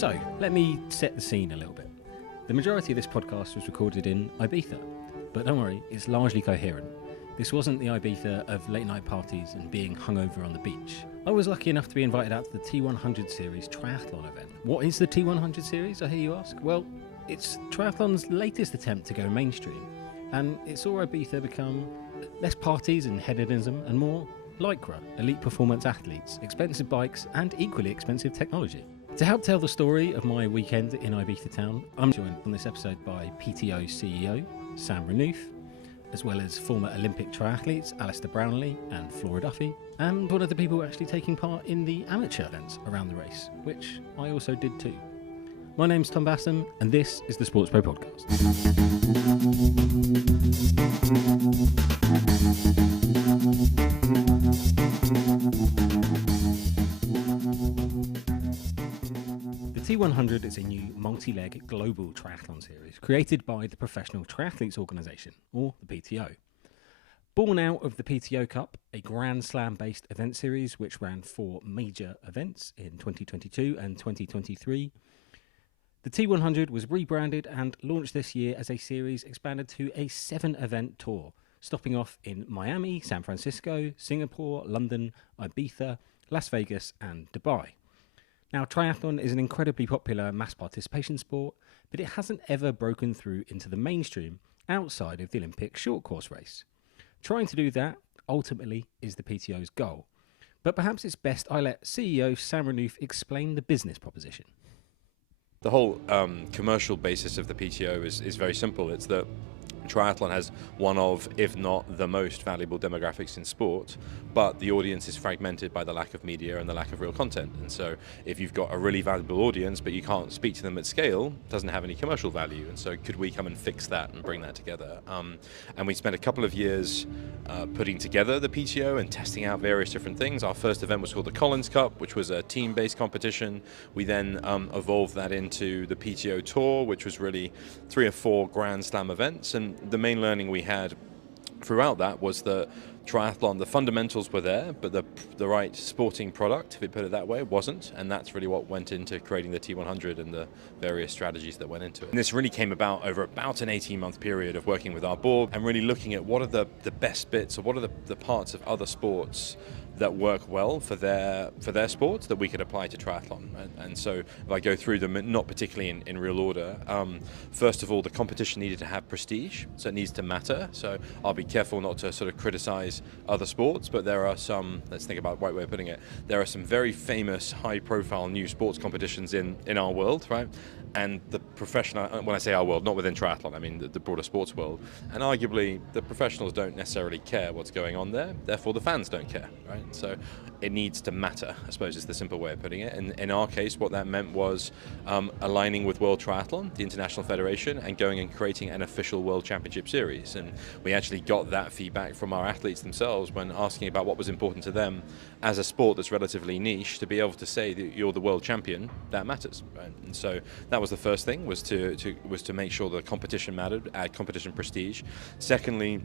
So, let me set the scene a little bit. The majority of this podcast was recorded in Ibiza, but don't worry, it's largely coherent. This wasn't the Ibiza of late night parties and being hungover on the beach. I was lucky enough to be invited out to the T100 Series triathlon event. What is the T100 Series, I hear you ask? Well, it's triathlon's latest attempt to go mainstream, and it saw Ibiza become less parties and hedonism and more lycra, elite performance athletes, expensive bikes and equally expensive technology. To help tell the story of my weekend in Ibiza Town, I'm joined on this episode by PTO CEO Sam Renouf, as well as former Olympic triathletes Alistair Brownlee and Flora Duffy, and one of the people actually taking part in the amateur events around the race, which I also did too. My name's Tom Bassam, and this is the SportsPro podcast. The T100 is a new multi-leg global triathlon series created by the Professional Triathletes Organisation, or the PTO. Born out of the PTO Cup, a Grand Slam-based event series which ran 4 major events in 2022 and 2023, the T100 was rebranded and launched this year as a series expanded to a 7-event tour, stopping off in Miami, San Francisco, Singapore, London, Ibiza, Las Vegas and Dubai. Now, triathlon is an incredibly popular mass participation sport, but it hasn't ever broken through into the mainstream outside of the Olympic short course race. Trying to do that, ultimately, is the PTO's goal. But perhaps it's best I let CEO Sam Renouf explain the business proposition. The whole commercial basis of the PTO is very simple. It's that triathlon has one of, if not the most valuable demographics in sport, but the audience is fragmented by the lack of media and the lack of real content. And so if you've got a really valuable audience, but you can't speak to them at scale, it doesn't have any commercial value. And so could we come and fix that and bring that together? And we spent a couple of years putting together the PTO and testing out various different things. Our first event was called the Collins Cup, which was a team-based competition. We then evolved that into the PTO Tour, which was really 3 or 4 Grand Slam events. And the main learning we had throughout that was that triathlon, the fundamentals were there, but the right sporting product, if we put it that way, wasn't. And that's really what went into creating the T100 and the various strategies that went into it. And this really came about over about an 18-month period of working with our board and really looking at what are the best bits, or what are the parts of other sports that work well for their sports that we could apply to triathlon. And so if I go through them, not particularly in real order, first of all, the competition needed to have prestige, so it needs to matter. So I'll be careful not to sort of criticize other sports, but there are some, let's think about the right way of putting it, there are some very famous high-profile new sports competitions in our world, right? And the professional, when I say our world, not within triathlon, I mean the broader sports world, and arguably the professionals don't necessarily care what's going on there, therefore the fans don't care, right? So it needs to matter, I suppose is the simple way of putting it. And in our case, what that meant was aligning with World Triathlon, the International Federation, and going and creating an official World Championship Series. And we actually got that feedback from our athletes themselves when asking about what was important to them as a sport that's relatively niche, to be able to say that you're the world champion, that matters, right? And so that was the first thing, was to make sure the competition mattered, add competition prestige. Secondly,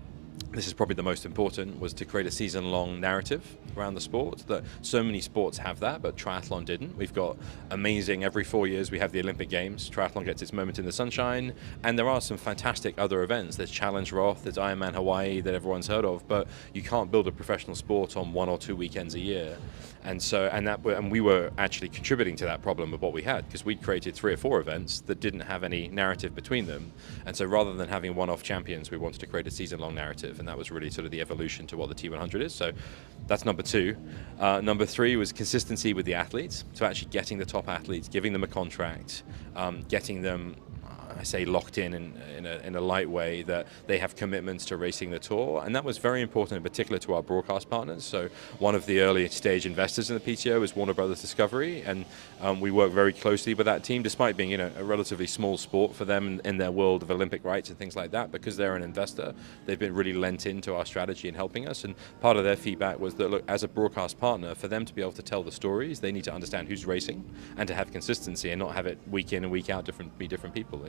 this is probably the most important, was to create a season-long narrative around the sport. That so many sports have that, but triathlon didn't. We've got amazing, every 4 years we have the Olympic Games. Triathlon gets its moment in the sunshine, and there are some fantastic other events. There's Challenge Roth, there's Ironman Hawaii that everyone's heard of, but you can't build a professional sport on 1 or 2 weekends a year. And we were actually contributing to that problem of what we had, because we'd created 3 or 4 events that didn't have any narrative between them. And so rather than having one-off champions, we wanted to create a season-long narrative, and that was really sort of the evolution to what the T100 is. So that's number 2. Number 3 was consistency with the athletes. So actually getting the top athletes, giving them a contract, getting them, I say, locked in a light way, that they have commitments to racing the tour. And that was very important in particular to our broadcast partners. So one of the early stage investors in the PTO is Warner Brothers Discovery, and we work very closely with that team, despite being a relatively small sport for them in their world of Olympic rights and things like that. Because they're an investor, they've been really lent into our strategy and helping us. And part of their feedback was that, look, as a broadcast partner, for them to be able to tell the stories, they need to understand who's racing and to have consistency and not have it week in and week out be different people.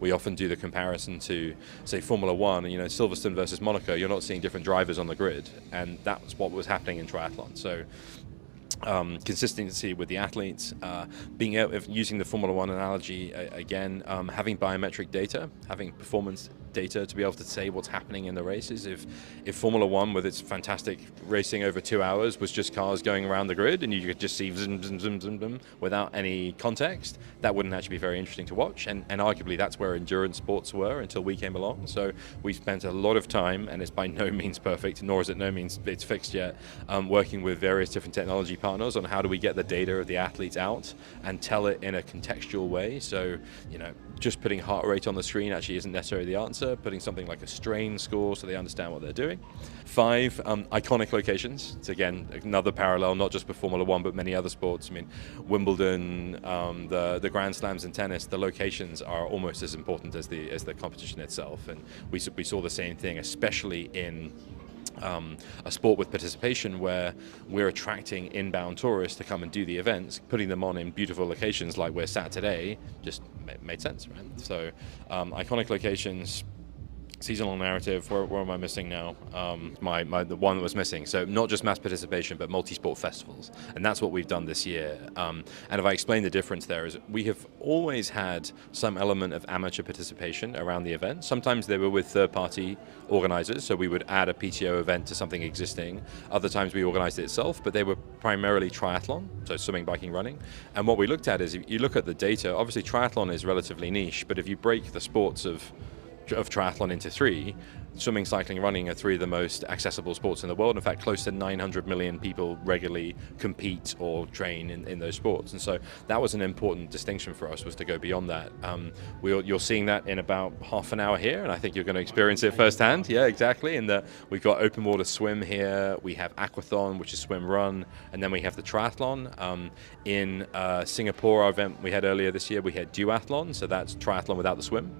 We often do the comparison to, say, Formula One, Silverstone versus Monaco. You're not seeing different drivers on the grid, and that's what was happening in triathlon. So consistency with the athletes, being able, using the Formula One analogy again, having biometric data, having performance data to be able to say what's happening in the races. If Formula One, with its fantastic racing over 2 hours, was just cars going around the grid and you could just see zoom, zoom, zoom, zoom, zoom without any context, that wouldn't actually be very interesting to watch. And arguably that's where endurance sports were until we came along. So we spent a lot of time, and it's by no means perfect, nor is it no means it's fixed yet, working with various different technology partners on how do we get the data of the athletes out and tell it in a contextual way. So, just putting heart rate on the screen actually isn't necessarily the answer. Putting something like a strain score so they understand what they're doing. 5, iconic locations. It's again another parallel, not just with Formula One, but many other sports. I mean, Wimbledon, the Grand Slams in tennis, the locations are almost as important as the competition itself. And we saw the same thing, especially in a sport with participation where we're attracting inbound tourists to come and do the events. Putting them on in beautiful locations like we're sat today just made sense, right? So iconic locations, seasonal narrative, where am I missing now? The one that was missing. So not just mass participation, but multi-sport festivals. And that's what we've done this year. And if I explain the difference there, is we have always had some element of amateur participation around the event. Sometimes they were with third-party organizers, so we would add a PTO event to something existing. Other times we organized it itself, but they were primarily triathlon, so swimming, biking, running. And what we looked at is, if you look at the data, obviously triathlon is relatively niche, but if you break the sports of triathlon into 3, swimming, cycling, running are 3 of the most accessible sports in the world. In fact, close to 900 million people regularly compete or train in those sports. And so that was an important distinction for us, was to go beyond that. You're seeing that in about half an hour here, and I think you're going to experience it firsthand. Yeah, exactly. And we've got open water swim here, we have aquathon, which is swim run, and then we have the triathlon. In Singapore, our event we had earlier this year, we had duathlon, so that's triathlon without the swim.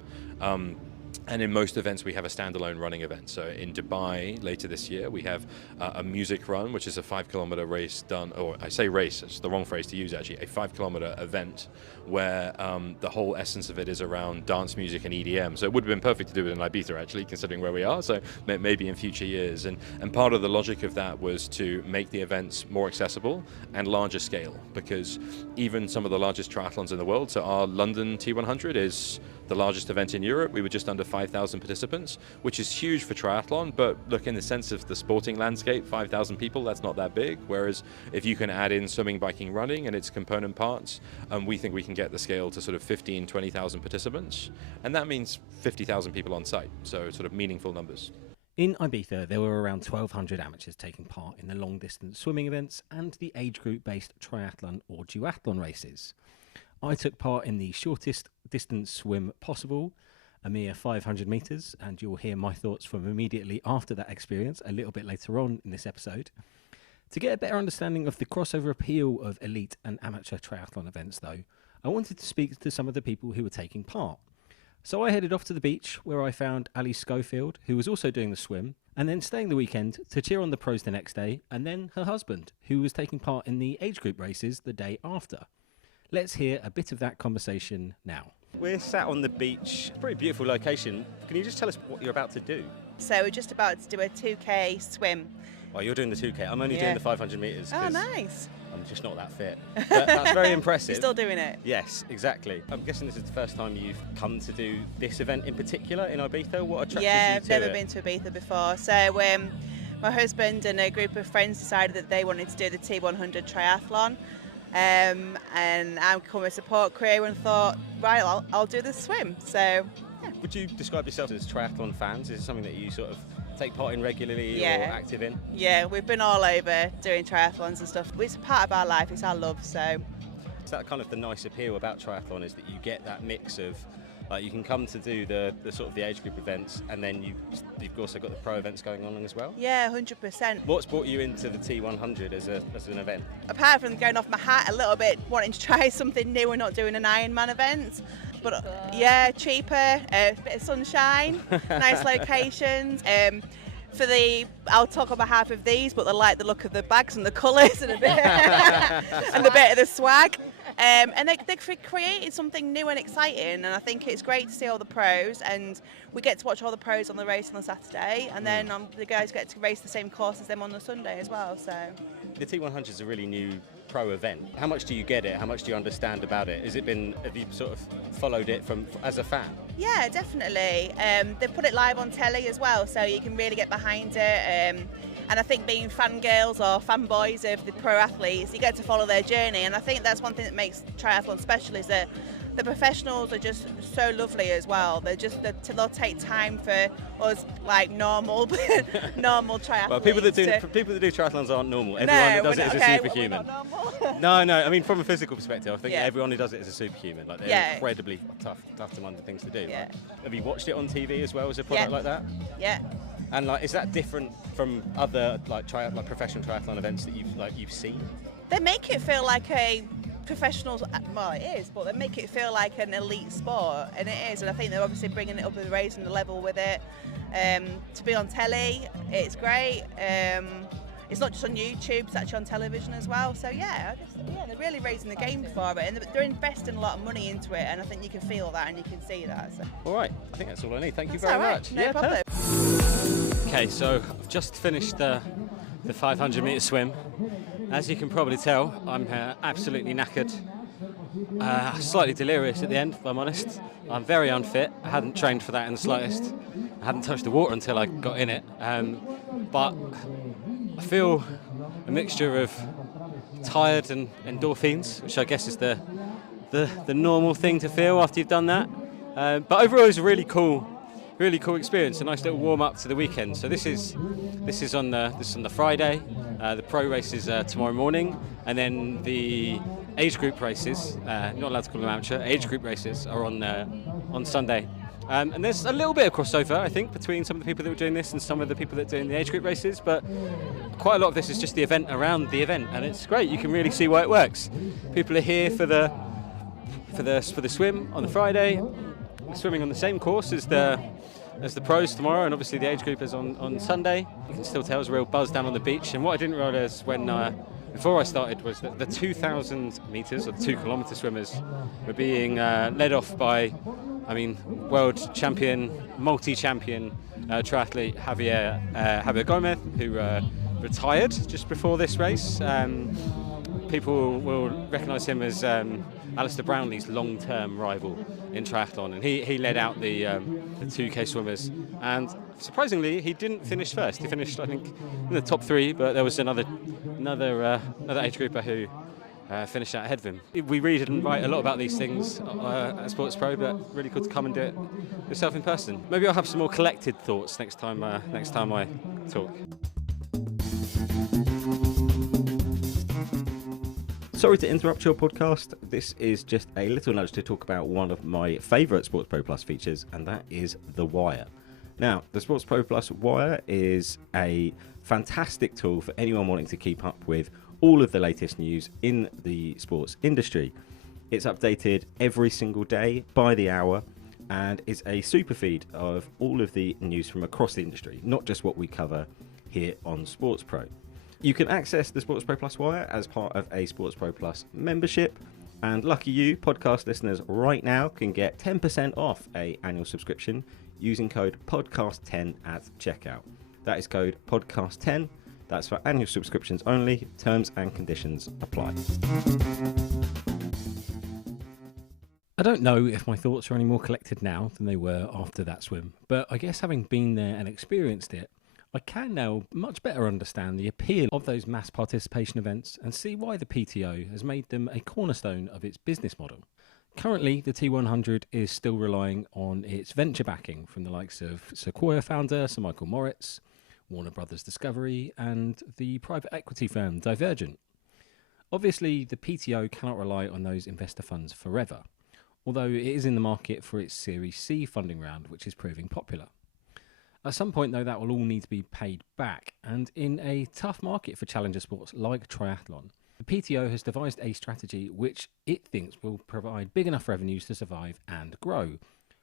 And in most events, we have a standalone running event. So in Dubai later this year, we have a music run, which is a 5-kilometer race done, or I say race, it's the wrong phrase to use actually, a 5-kilometer event where the whole essence of it is around dance music and EDM. So it would have been perfect to do it in Ibiza actually, considering where we are. So maybe in future years. And part of the logic of that was to make the events more accessible and larger scale, because even some of the largest triathlons in the world, so our London T100 is the largest event in Europe. We were just under 5,000 participants, which is huge for triathlon, but look, in the sense of the sporting landscape, 5,000 people, that's not that big. Whereas if you can add in swimming, biking, running and its component parts, we think we can get the scale to sort of 15,000, 20,000 participants. And that means 50,000 people on site, so sort of meaningful numbers. In Ibiza, there were around 1,200 amateurs taking part in the long-distance swimming events and the age group-based triathlon or duathlon races. I took part in the shortest distance swim possible, a mere 500 metres, and you'll hear my thoughts from immediately after that experience a little bit later on in this episode. To get a better understanding of the crossover appeal of elite and amateur triathlon events, though, I wanted to speak to some of the people who were taking part. So I headed off to the beach, where I found Ali Schofield, who was also doing the swim, and then staying the weekend to cheer on the pros the next day, and then her husband, who was taking part in the age group races the day after. Let's hear a bit of that conversation now. We're sat on the beach. It's a pretty beautiful location. Can you just tell us what you're about to do? So we're just about to do a 2K swim. Oh, you're doing the 2K. I'm only doing the 500 metres. Oh, nice. I'm just not that fit. But that's very impressive. You're still doing it? Yes, exactly. I'm guessing this is the first time you've come to do this event in particular in Ibiza. What attracted you to it? Yeah, I've never been to Ibiza before. So my husband and a group of friends decided that they wanted to do the T100 Triathlon. And I'm become a support crew and thought, right, I'll do the swim. So, yeah. Would you describe yourself as triathlon fans? Is it something that you sort of take part in regularly or active in? Yeah, we've been all over doing triathlons and stuff. It's a part of our life, it's our love, so. Is that kind of the nice appeal about triathlon, is that you get that mix of, you can come to do the sort of the age group events, and then you've also got the pro events going on as well? Yeah, 100%. What's brought you into the T100 as an event? Apart from going off my hat a little bit, wanting to try something new and not doing an Ironman event. But yeah, cheaper, a bit of sunshine, nice locations. I'll talk on behalf of these, but I like the look of the bags and the colours and a bit and a bit of the swag. And they've created something new and exciting, and I think it's great to see all the pros, and we get to watch all the pros on the race on the Saturday, and then the guys get to race the same course as them on the Sunday as well. So The T100 is a really new pro event. How much do you get it? How much do you understand about it? Have you sort of followed it as a fan? yeah, definitely. They put it live on telly as well, so you can really get behind it. And I think being fangirls or fanboys of the pro athletes, you get to follow their journey. And I think that's one thing that makes triathlon special, is that the professionals are just so lovely as well. They'll take time for us like normal triathletes. Well, people that do triathlons aren't normal. Everyone that does it is a superhuman. No, I mean, from a physical perspective, I think everyone who does it is a superhuman. Like, they're incredibly tough demanding things to do. Yeah. Like, have you watched it on TV as well as a product like that? Yeah. And like, is that different from other like professional triathlon events that you've seen? They make it feel like a professional, well, it is, but they make it feel like an elite sport, and it is. And I think they're obviously bringing it up and raising the level with it. To be on telly, it's great. It's not just on YouTube, it's actually on television as well. So they're really raising the game for it, and they're investing a lot of money into it, and I think you can feel that and you can see that. So. All right, I think that's all I need. Thank you That's very all right. much. No problem. Okay, so I've just finished the 500 metre swim. As you can probably tell, I'm absolutely knackered. Slightly delirious at the end, if I'm honest. I'm very unfit. I hadn't trained for that in the slightest. I hadn't touched the water until I got in it. But I feel a mixture of tired and endorphins, which I guess is the normal thing to feel after you've done that. But overall, it's a really cool experience. A nice little warm up to the weekend. So this is on the Friday. The pro race is tomorrow morning, and then the age group races, not allowed to call them amateur, age group races are on Sunday. And there's a little bit of crossover, I think, between some of the people that were doing this and some of the people that are doing the age group races, but quite a lot of this is just the event around the event, and it's great. You can really see why it works. People are here for the swim on the Friday, swimming on the same course as the pros tomorrow, and obviously the age group is on Sunday. You can still tell there's a real buzz down on the beach. And what I didn't realise before I started was that the 2,000 metres or the 2 kilometre swimmers were being led off by, world champion, multi-champion triathlete Javier Gomez, who retired just before this race. People will recognise him as Alistair Brownlee's long-term rival in triathlon, and he led out the 2K swimmers, and surprisingly he didn't finish first. He finished, I think, in the top 3, but there was another age grouper who finished out ahead of him. We read and write a lot about these things at SportsPro, but really cool to come and do it yourself in person. Maybe I'll have some more collected thoughts next time I talk. Sorry to interrupt your podcast. This is just a little nudge to talk about one of my favourite SportsPro Plus features, and that is The Wire. Now, the SportsPro Plus Wire is a fantastic tool for anyone wanting to keep up with all of the latest news in the sports industry. It's updated every single day by the hour, and is a super feed of all of the news from across the industry, not just what we cover here on SportsPro. You can access the SportsPro Plus Wire as part of a SportsPro Plus membership, and lucky you, podcast listeners right now can get 10% off a annual subscription using code podcast10 at checkout. That is code podcast10. That's for annual subscriptions only. Terms and conditions apply. I don't know if my thoughts are any more collected now than they were after that swim, but I guess having been there and experienced it, I can now much better understand the appeal of those mass participation events and see why the PTO has made them a cornerstone of its business model. Currently, the T100 is still relying on its venture backing from the likes of Sequoia founder Sir Michael Moritz, Warner Brothers Discovery, and the private equity firm Divergent. Obviously, the PTO cannot rely on those investor funds forever, although it is in the market for its Series C funding round, which is proving popular. At some point, though, that will all need to be paid back, and in a tough market for challenger sports like triathlon, the PTO has devised a strategy which it thinks will provide big enough revenues to survive and grow,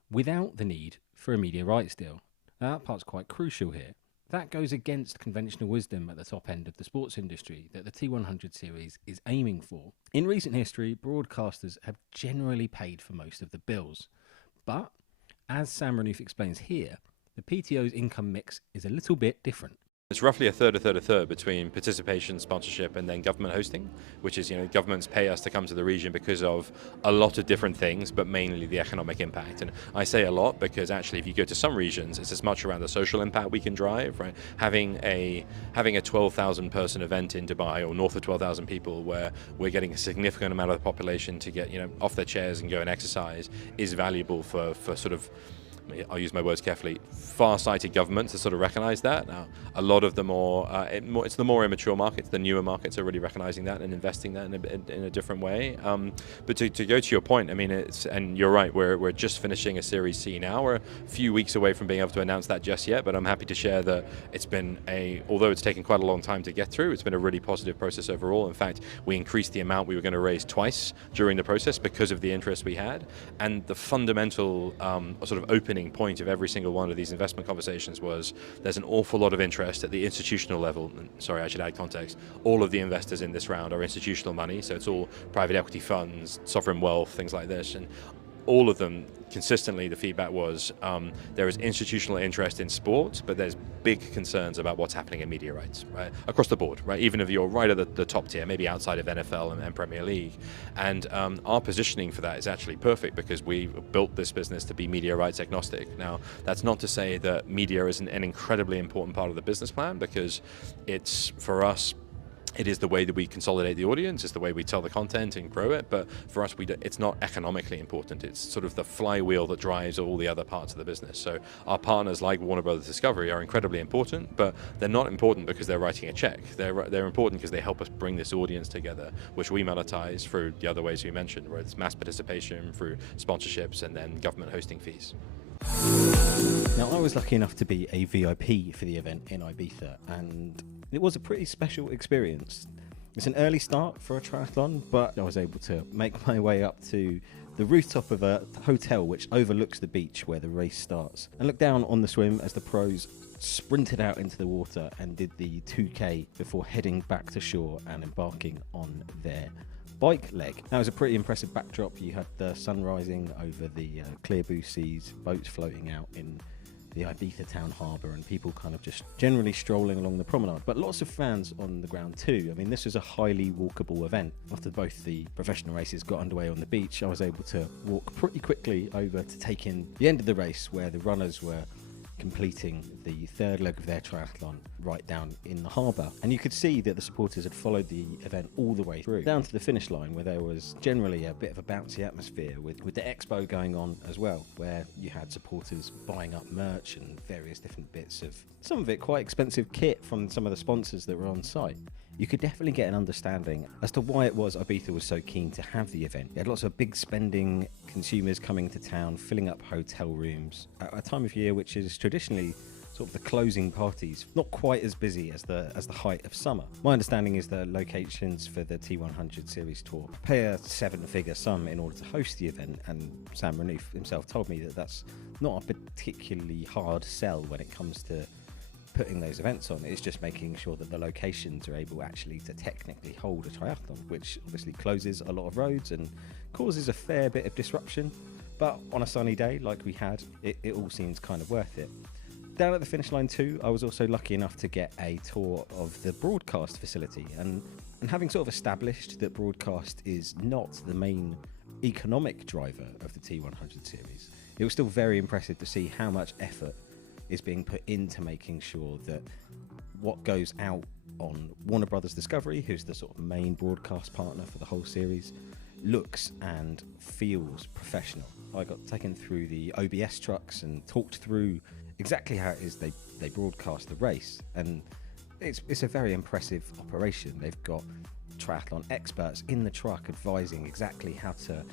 without the need for a media rights deal. Now, that part's quite crucial here. That goes against conventional wisdom at the top end of the sports industry that the T100 series is aiming for. In recent history, broadcasters have generally paid for most of the bills. But, as Sam Renouf explains here, the PTO's income mix is a little bit different. It's roughly a third between participation, sponsorship, and then government hosting, which is, governments pay us to come to the region because of a lot of different things, but mainly the economic impact. And I say a lot because actually, if you go to some regions, it's as much around the social impact we can drive, right? Having a 12,000 person event in Dubai, or north of 12,000 people, where we're getting a significant amount of the population to get, off their chairs and go and exercise, is valuable for sort of, I'll use my words carefully, far-sighted governments to sort of recognise that. Now, a lot of the it's the more immature markets, the newer markets are really recognising that and investing that in a different way. But to go to your point, and you're right, we're just finishing a Series C now. We're a few weeks away from being able to announce that just yet, but I'm happy to share that it's been although it's taken quite a long time to get through, it's been a really positive process overall. In fact, we increased the amount we were going to raise twice during the process because of the interest we had. And the fundamental sort of opening point of every single one of these investment conversations was there's an awful lot of interest at the institutional level. And sorry, I should add context. All of the investors in this round are institutional money, so it's all private equity funds, sovereign wealth, things like this. And all of them, consistently, the feedback was there is institutional interest in sport, but there's big concerns about what's happening in media rights, right? Across the board, right? Even if you're right at the top tier, maybe outside of NFL and Premier League. And our positioning for that is actually perfect because we built this business to be media rights agnostic. Now, that's not to say that media isn't an incredibly important part of the business plan, because it's, for us, it is the way that we consolidate the audience, it's the way we tell the content and grow it, but for us, it's not economically important. It's sort of the flywheel that drives all the other parts of the business. So our partners like Warner Brothers Discovery are incredibly important, but they're not important because they're writing a check. They're important because they help us bring this audience together, which we monetize through the other ways we mentioned, where it's mass participation, through sponsorships, and then government hosting fees. Now, I was lucky enough to be a VIP for the event in Ibiza, and it was a pretty special experience. It's an early start for a triathlon, but I was able to make my way up to the rooftop of a hotel which overlooks the beach where the race starts, and look down on the swim as the pros sprinted out into the water and did the 2K before heading back to shore and embarking on their bike leg. That was a pretty impressive backdrop. You had the sun rising over the clear blue seas, boats floating out in the Ibiza Town harbour, and people kind of just generally strolling along the promenade. But lots of fans on the ground too. I mean, this was a highly walkable event. After both the professional races got underway on the beach, I was able to walk pretty quickly over to take in the end of the race, where the runners were completing the third leg of their triathlon right down in the harbour. And you could see that the supporters had followed the event all the way through, down to the finish line, where there was generally a bit of a bouncy atmosphere with the expo going on as well, where you had supporters buying up merch and various different bits of, some of it quite expensive kit from some of the sponsors that were on site. You could definitely get an understanding as to why it was Ibiza was so keen to have the event. You had lots of big spending consumers coming to town, filling up hotel rooms at a time of year which is traditionally sort of the closing parties, not quite as busy as the height of summer. My understanding is the locations for the T100 series tour pay a 7-figure sum in order to host the event, and Sam Renouf himself told me that that's not a particularly hard sell when it comes to putting those events on. It's just making sure that the locations are able actually to technically hold a triathlon, which obviously closes a lot of roads and causes a fair bit of disruption. But on a sunny day like we had, it all seems kind of worth it. Down at the finish line too, I was also lucky enough to get a tour of the broadcast facility, and having sort of established that broadcast is not the main economic driver of the T100 series, it was still very impressive to see how much effort is being put into making sure that what goes out on Warner Brothers Discovery, who's the sort of main broadcast partner for the whole series, looks and feels professional. I got taken through the OBS trucks and talked through exactly how it is they broadcast the race, and it's a very impressive operation. They've got triathlon experts in the truck advising exactly how to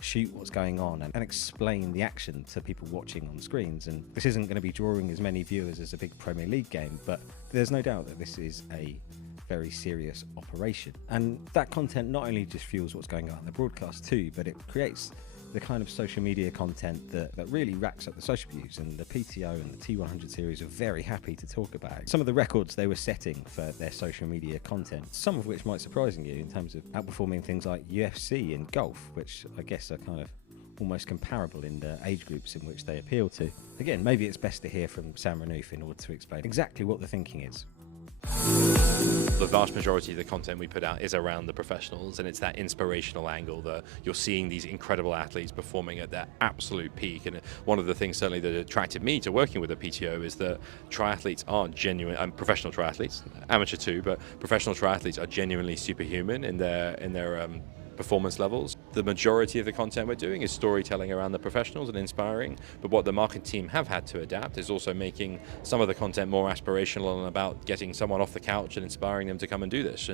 shoot what's going on and explain the action to people watching on screens. And this isn't going to be drawing as many viewers as a big Premier League game, but there's no doubt that this is a very serious operation. And that content not only just fuels what's going on in the broadcast too, but it creates the kind of social media content that really racks up the social views, and the PTO and the T100 series are very happy to talk about some of the records they were setting for their social media content, some of which might surprise you in terms of outperforming things like UFC and golf, which I guess are kind of almost comparable in the age groups in which they appeal to. Again, maybe it's best to hear from Sam Renouf in order to explain exactly what the thinking is. The vast majority of the content we put out is around the professionals, and it's that inspirational angle that you're seeing these incredible athletes performing at their absolute peak. And one of the things certainly that attracted me to working with the PTO is that triathletes are genuine, professional triathletes, amateur too, but professional triathletes are genuinely superhuman in their performance levels. The majority of the content we're doing is storytelling around the professionals and inspiring, but what the marketing team have had to adapt is also making some of the content more aspirational and about getting someone off the couch and inspiring them to come and do this.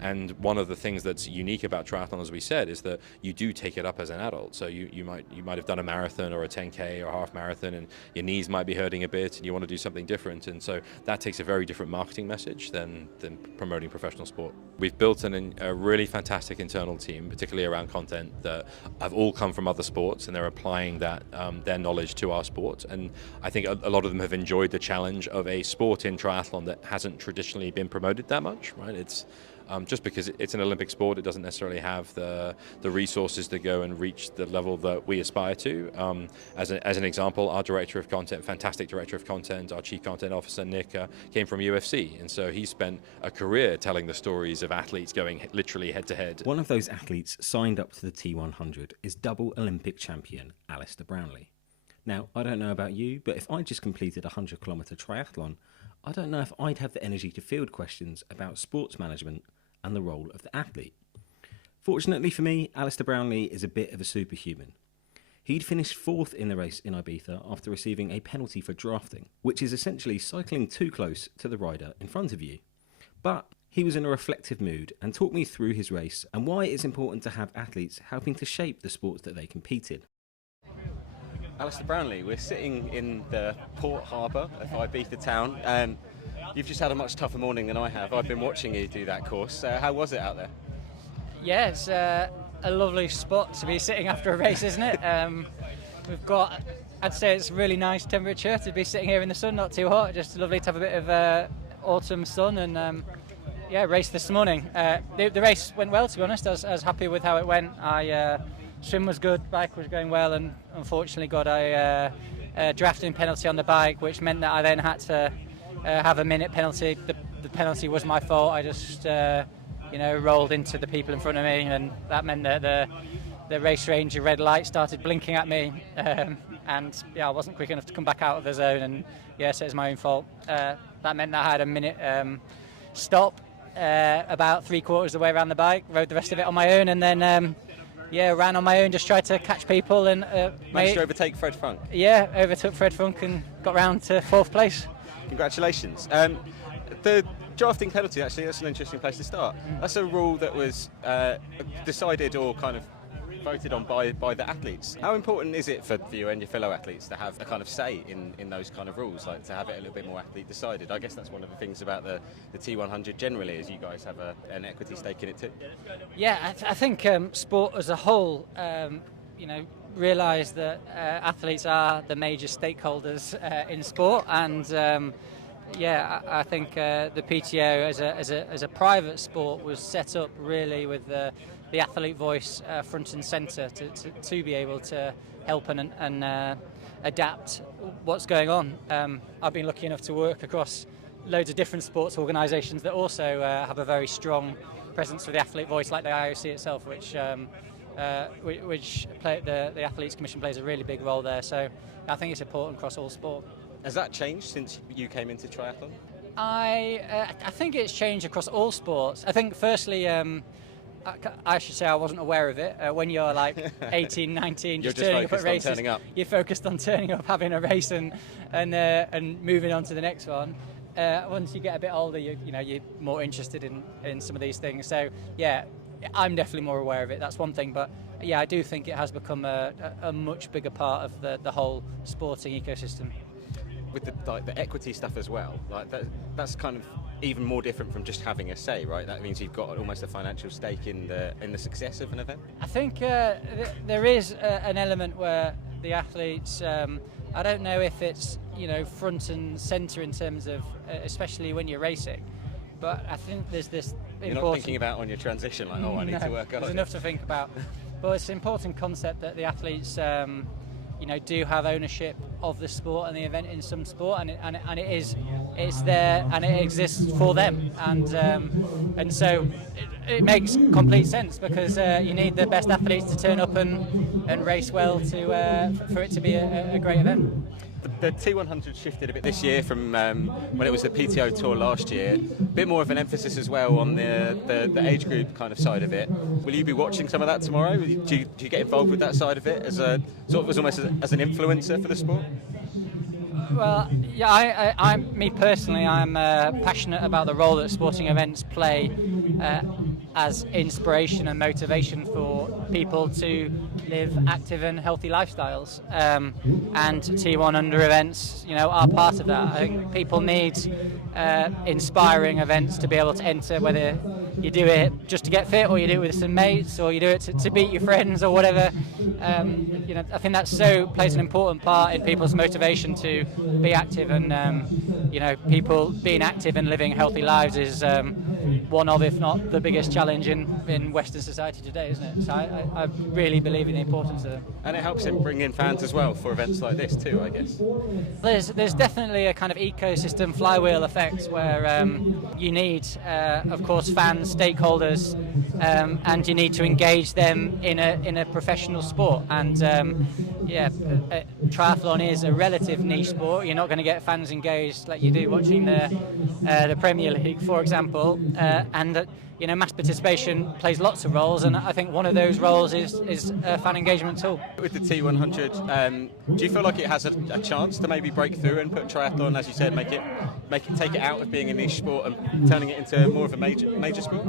And one of the things that's unique about triathlon, as we said, is that you do take it up as an adult. So you might have done a marathon or a 10K or a half marathon, and your knees might be hurting a bit and you want to do something different, and so that takes a very different marketing message than promoting professional sport. We've built a really fantastic internal team, particularly around content, that have all come from other sports, and they're applying that their knowledge to our sport. And I think a lot of them have enjoyed the challenge of a sport in triathlon that hasn't traditionally been promoted that much, right? It's just because it's an Olympic sport, it doesn't necessarily have the resources to go and reach the level that we aspire to. As an example, our director of content, fantastic director of content, our chief content officer, Nick, came from UFC, and so he spent a career telling the stories of athletes going literally head to head. One of those athletes signed up to the T100 is double Olympic champion Alistair Brownlee. Now, I don't know about you, but if I just completed a 100-kilometre triathlon, I don't know if I'd have the energy to field questions about sports management and the role of the athlete. Fortunately for me, Alistair Brownlee is a bit of a superhuman. He'd finished 4th in the race in Ibiza after receiving a penalty for drafting, which is essentially cycling too close to the rider in front of you. But he was in a reflective mood and talked me through his race and why it's important to have athletes helping to shape the sports that they compete in. Alistair Brownlee, we're sitting in the port harbour of Ibiza Town. You've just had a much tougher morning than I have. I've been watching you do that course. How was it out there? Yeah, it's a lovely spot to be sitting after a race, isn't it? We've got, I'd say it's really nice temperature to be sitting here in the sun, not too hot, just lovely to have a bit of autumn sun, and race this morning. The race went well, to be honest. I was happy with how it went. Swim was good, bike was going well, and unfortunately got a drafting penalty on the bike, which meant that I then had to have a minute penalty. The penalty was my fault. I just rolled into the people in front of me, and that meant that the race ranger red light started blinking at me, and I wasn't quick enough to come back out of the zone, and so it's my own fault. That meant that I had a minute stop about 3/4 of the way around the bike, rode the rest of it on my own, and then ran on my own, just tried to catch people, and managed to overtake Fred Funk. Yeah, overtook Fred Funk and got round to 4th place. Congratulations. The drafting penalty, actually, that's an interesting place to start. That's a rule that was decided or kind of voted on by the athletes. How important is it for you and your fellow athletes to have a kind of say in those kind of rules, like to have it a little bit more athlete decided? I guess that's one of the things about the T100 generally, is you guys have an equity stake in it too. Yeah, I think sport as a whole, realise that athletes are the major stakeholders in sport, and I think the PTO as a private sport was set up really with the athlete voice front and centre to be able to help and adapt what's going on. I've been lucky enough to work across loads of different sports organisations that also have a very strong presence for the athlete voice, like the IOC itself, which the Athletes Commission plays a really big role there. So I think it's important across all sport. Has that changed since you came into triathlon? I think it's changed across all sports. I think firstly, I should say I wasn't aware of it. When you're like 18, 19, just turning up at races, you're focused on turning up, having a race, and moving on to the next one. Once you get a bit older, you're more interested in some of these things. So yeah, I'm definitely more aware of it. That's one thing, but yeah, I do think it has become a much bigger part of the whole sporting ecosystem. With the equity stuff as well, like that's kind of even more different from just having a say, right? That means you've got almost a financial stake in the success of an event. I think there is an element where the athletes, I don't know if it's front and centre in terms of, especially when you're racing, but I think there's this You're not thinking about on your transition like, I need to work on it. There's enough to think about. But it's an important concept that the athletes do have ownership of the sport and the event in some sport, and it's there and it exists for them, and so it makes complete sense, because you need the best athletes to turn up and race well for it to be a great event. The T100 shifted a bit this year from when it was the PTO Tour last year. A bit more of an emphasis as well on the age group kind of side of it. Will you be watching some of that tomorrow? Do you get involved with that side of it as almost as an influencer for the sport? Well, yeah, I'm me personally, I'm passionate about the role that sporting events play as inspiration and motivation for people to live active and healthy lifestyles. And T100 events, are part of that. I think people need inspiring events to be able to enter, whether you do it just to get fit, or you do it with some mates, or you do it to beat your friends, or whatever. I think that plays an important part in people's motivation to be active, and people being active and living healthy lives is one of, if not the biggest challenge in Western society today, isn't it? So I really believe in the importance of them. And it helps him bring in fans as well for events like this too, I guess. There's definitely a kind of ecosystem flywheel effect where you need, of course, fans, stakeholders, and you need to engage them in a professional sport. And triathlon is a relative niche sport. You're not going to get fans engaged like you do watching the Premier League, for example, and mass participation plays lots of roles, and I think one of those roles is a fan engagement tool. With the T100, do you feel like it has a chance to maybe break through and put triathlon, as you said, take it out of being a niche sport and turning it into more of a major sport?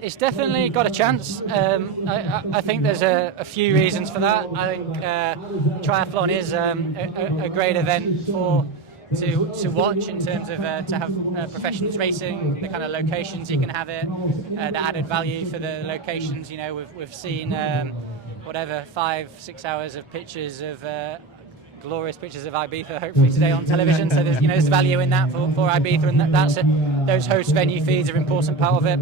It's definitely got a chance. I think there's a few reasons for that. I think triathlon is a great event to watch in terms of to have professionals racing, the kind of locations you can have it, the added value for the locations. We've seen 5-6 hours of pictures of glorious pictures of Ibiza, hopefully today on television. So there's value in that for Ibiza, and those host venue feeds are an important part of it.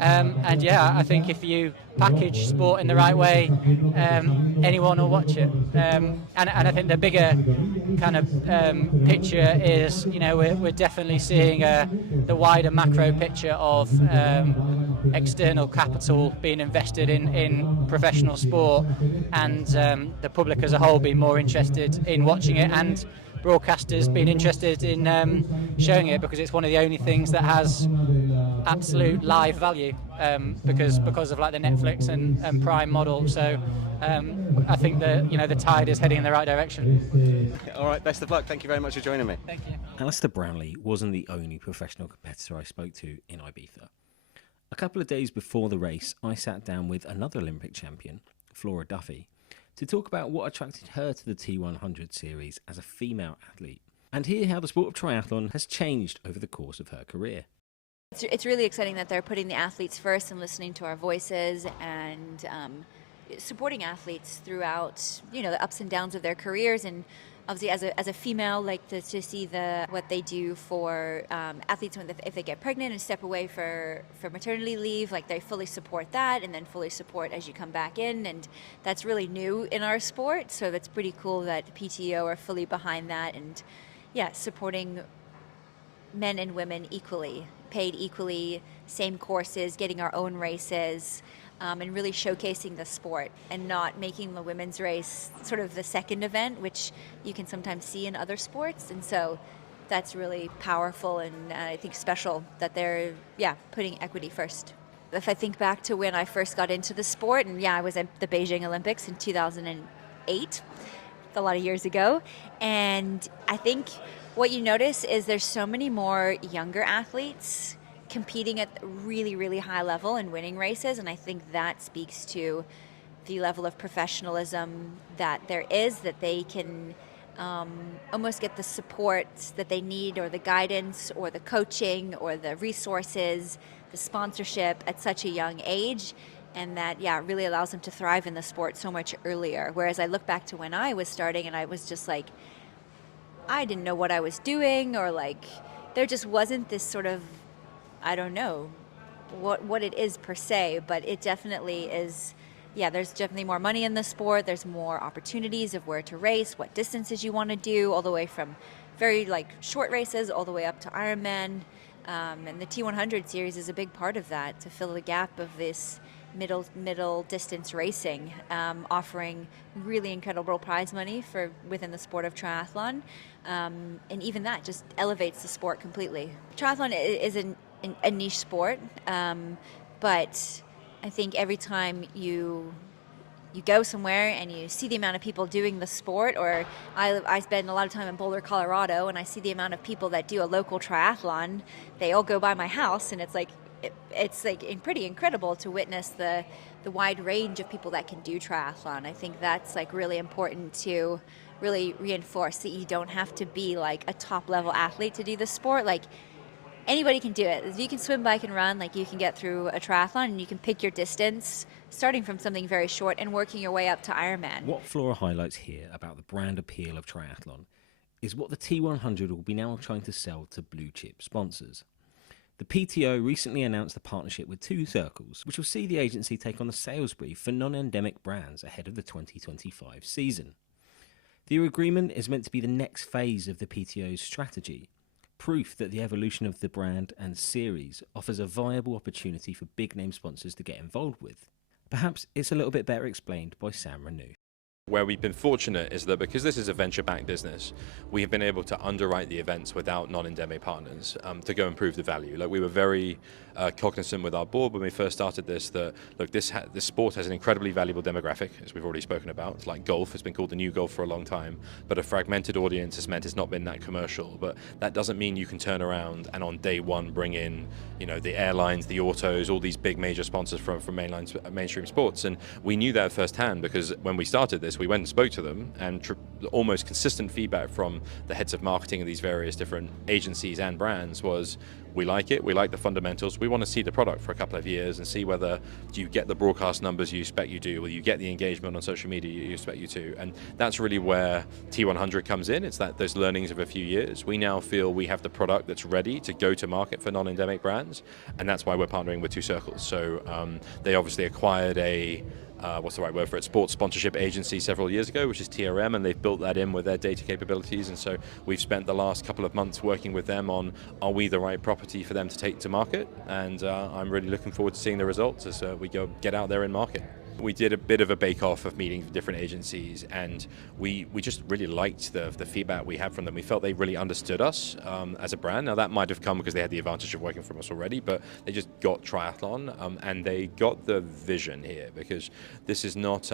I think if you package sport in the right way, anyone will watch it. And I think the bigger kind of picture is, we're definitely seeing the wider macro picture of external capital being invested in professional sport, and the public as a whole being more interested in watching it, and broadcasters being interested in showing it, because it's one of the only things that has absolute live value, because of like the Netflix and Prime model. So I think the tide is heading in the right direction. All right, best of luck. Thank you very much for joining me. Thank you. Alistair Brownlee wasn't the only professional competitor I spoke to in Ibiza. A couple of days before the race, I sat down with another Olympic champion, Flora Duffy, to talk about what attracted her to the T100 series as a female athlete, and hear how the sport of triathlon has changed over the course of her career. It's really exciting that they're putting the athletes first and listening to our voices, and supporting athletes throughout, the ups and downs of their careers. And obviously, as a female, like to see what they do for athletes if they get pregnant and step away for maternity leave, like they fully support that, and then fully support as you come back in, and that's really new in our sport. So that's pretty cool that PTO are fully behind that, and supporting men and women equally, paid equally, same courses, getting our own races. And really showcasing the sport, and not making the women's race sort of the second event, which you can sometimes see in other sports. And so that's really powerful, and I think special that they're putting equity first. If I think back to when I first got into the sport, and I was at the Beijing Olympics in 2008, a lot of years ago, and I think what you notice is there's so many more younger athletes competing at a really, really high level and winning races, and I think that speaks to the level of professionalism that there is, that they can almost get the support that they need, or the guidance or the coaching or the resources, the sponsorship at such a young age. And that, really allows them to thrive in the sport so much earlier. Whereas I look back to when I was starting and I was just like, I didn't know what I was doing, or like, there just wasn't this sort of, I don't know what it is per se, but it definitely is. There's definitely more money in the sport. There's more opportunities of where to race, what distances you want to do, all the way from very short races all the way up to Ironman. And the T100 series is a big part of that, to fill the gap of this middle distance racing, offering really incredible prize money for within the sport of triathlon, and even that just elevates the sport completely. Triathlon is a niche sport, but I think every time you go somewhere and you see the amount of people doing the sport, or I spend a lot of time in Boulder, Colorado, and I see the amount of people that do a local triathlon. They all go by my house, and it's pretty incredible to witness the wide range of people that can do triathlon. I think that's really important to really reinforce that you don't have to be a top level athlete to do the sport. Anybody can do it. If you can swim, bike, and run, you can get through a triathlon, and you can pick your distance, starting from something very short and working your way up to Ironman. What Flora highlights here about the brand appeal of triathlon is what the T100 will be now trying to sell to blue chip sponsors. The PTO recently announced a partnership with Two Circles, which will see the agency take on the sales brief for non-endemic brands ahead of the 2025 season. The agreement is meant to be the next phase of the PTO's strategy, proof that the evolution of the brand and series offers a viable opportunity for big-name sponsors to get involved with. Perhaps it's a little bit better explained by Sam Renouf. Where we've been fortunate is that because this is a venture-backed business, we have been able to underwrite the events without non-endemic partners to go improve the value. We were very cognizant with our board when we first started this that, this sport has an incredibly valuable demographic, as we've already spoken about. It's like golf. It's been called the new golf for a long time, but a fragmented audience has meant it's not been that commercial. But that doesn't mean you can turn around and on day one bring in, the airlines, the autos, all these big major sponsors from mainstream sports. And we knew that firsthand, because when we started this, we went and spoke to them, and almost consistent feedback from the heads of marketing of these various different agencies and brands was, we like it, we like the fundamentals, we want to see the product for a couple of years and see whether do you get the broadcast numbers you expect you do, will you get the engagement on social media you expect you to. And that's really where T100 comes in. It's that those learnings of a few years. We now feel we have the product that's ready to go to market for non-endemic brands, and that's why we're partnering with Two Circles. So they obviously acquired a what's the right word for it, sports sponsorship agency several years ago, which is TRM, and they've built that in with their data capabilities. And so we've spent the last couple of months working with them on, are we the right property for them to take to market? And I'm really looking forward to seeing the results as we go get out there in market. We did a bit of a bake-off of meeting different agencies, and we just really liked the feedback we had from them. We felt they really understood us as a brand. Now, that might have come because they had the advantage of working from us already, but they just got triathlon, and they got the vision here, because this is not...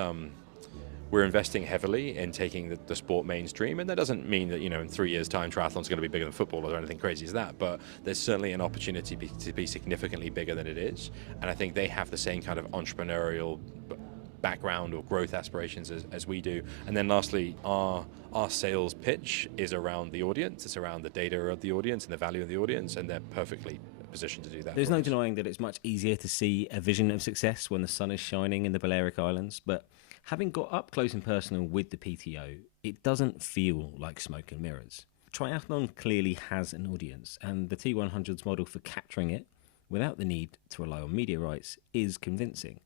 we're investing heavily in taking the sport mainstream, and that doesn't mean that in 3 years' time triathlon's going to be bigger than football or anything crazy as that, but there's certainly an opportunity to be significantly bigger than it is. And I think they have the same kind of entrepreneurial background or growth aspirations as we do. And then lastly, our sales pitch is around the audience. It's around the data of the audience and the value of the audience, and they're perfectly positioned to do that. There's no denying that it's much easier to see a vision of success when the sun is shining in the Balearic Islands, but having got up close and personal with the PTO, it doesn't feel like smoke and mirrors. Triathlon clearly has an audience, and the T100's model for capturing it, without the need to rely on media rights, is convincing.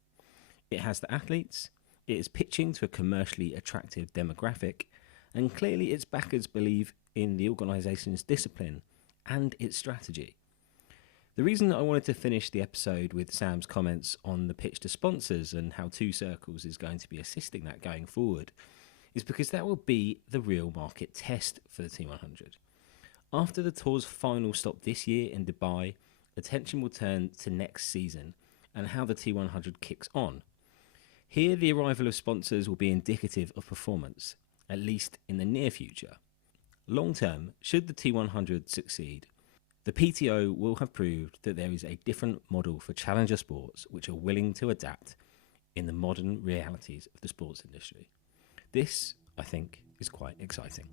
It has the athletes, it is pitching to a commercially attractive demographic, and clearly its backers believe in the organisation's discipline and its strategy. The reason I wanted to finish the episode with Sam's comments on the pitch to sponsors and how Two Circles is going to be assisting that going forward is because that will be the real market test for the T100. After the tour's final stop this year in Dubai, attention will turn to next season and how the T100 kicks on. Here, the arrival of sponsors will be indicative of performance, at least in the near future. Long term, should the T100 succeed, the PTO will have proved that there is a different model for challenger sports which are willing to adapt in the modern realities of the sports industry. This, I think is quite exciting.